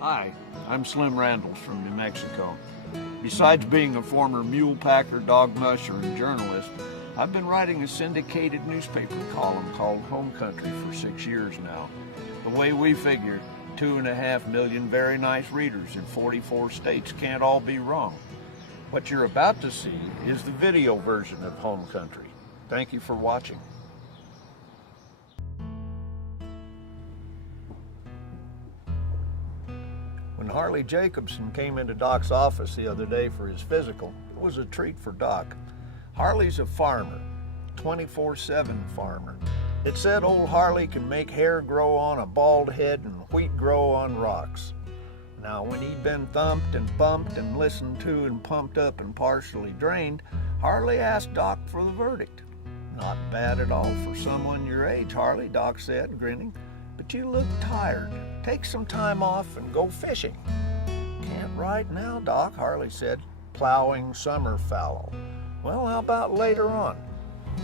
Hi, I'm Slim Randalls from New Mexico. Besides being a former mule packer, dog musher, and journalist, I've been writing a syndicated newspaper column called Home Country for 6 years now. The way we figure, 2.5 million very nice readers in 44 states can't all be wrong. What you're about to see is the video version of Home Country. Thank you for watching. When Harley Jacobson came into Doc's office the other day for his physical, it was a treat for Doc. Harley's a farmer, 24/7 farmer. It said old Harley can make hair grow on a bald head and wheat grow on rocks. Now, when he'd been thumped and bumped and listened to and pumped up and partially drained, Harley asked Doc for the verdict. "Not bad at all for someone your age, Harley," Doc said, grinning. "But you look tired. Take some time off and go fishing." "Can't right now, Doc," Harley said, "plowing summer fallow." "Well, how about later on?"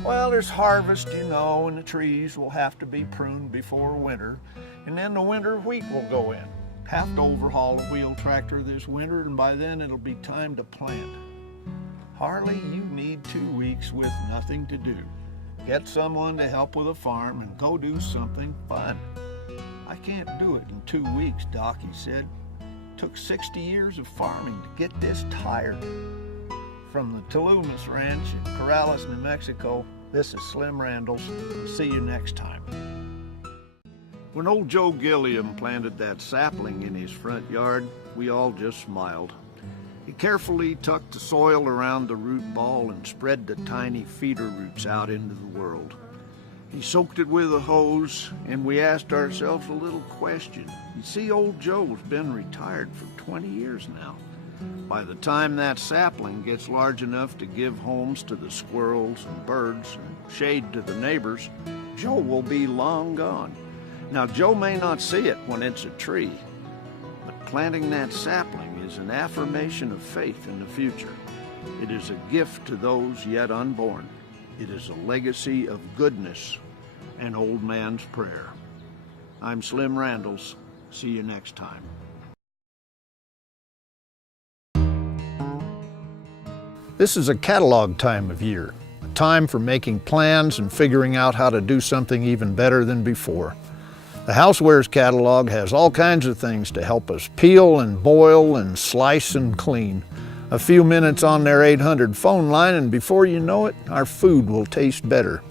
"Well, there's harvest, you know, and the trees will have to be pruned before winter, and then the winter wheat will go in. Have to overhaul a wheel tractor this winter, and by then it'll be time to plant." "Harley, you need 2 weeks with nothing to do. Get someone to help with a farm and go do something fun." "I can't do it in 2 weeks, Doc," he said. "Took 60 years of farming to get this tired." From the Tulumas Ranch in Corrales, New Mexico, this is Slim Randalls. See you next time. When old Joe Gilliam planted that sapling in his front yard, we all just smiled. He carefully tucked the soil around the root ball and spread the tiny feeder roots out into the world. He soaked it with a hose, and we asked ourselves a little question. You see, old Joe's been retired for 20 years now. By the time that sapling gets large enough to give homes to the squirrels and birds and shade to the neighbors, Joe will be long gone. Now, Joe may not see it when it's a tree, but planting that sapling is an affirmation of faith in the future. It is a gift to those yet unborn. It is a legacy of goodness, an old man's prayer. I'm Slim Randalls. See you next time. This is a catalog time of year, a time for making plans and figuring out how to do something even better than before. The Housewares catalog has all kinds of things to help us peel and boil and slice and clean. A few minutes on their 800 phone line, and before you know it, our food will taste better.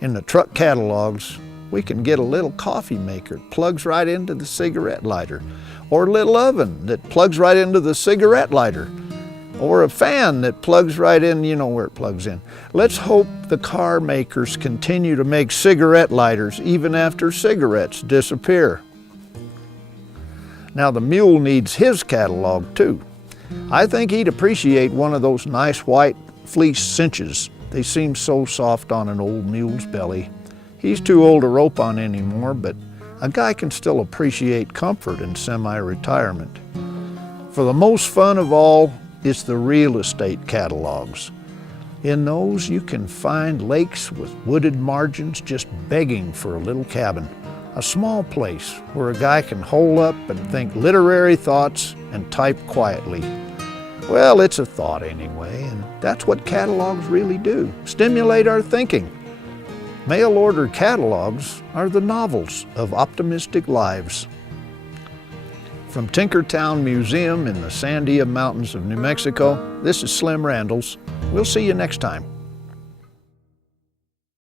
In the truck catalogs, we can get a little coffee maker that plugs right into the cigarette lighter, or a little oven that plugs right into the cigarette lighter, or a fan that plugs right in, you know where it plugs in. Let's hope the car makers continue to make cigarette lighters even after cigarettes disappear. Now, the mule needs his catalog too. I think he'd appreciate one of those nice white fleece cinches. They seem so soft on an old mule's belly. He's too old to rope on anymore, but a guy can still appreciate comfort in semi-retirement. For the most fun of all, it's the real estate catalogs. In those, you can find lakes with wooded margins just begging for a little cabin, a small place where a guy can hole up and think literary thoughts and type quietly. Well, it's a thought anyway, and that's what catalogs really do, stimulate our thinking. Mail-order catalogs are the novels of optimistic lives. From Tinkertown Museum in the Sandia Mountains of New Mexico, this is Slim Randalls. We'll see you next time.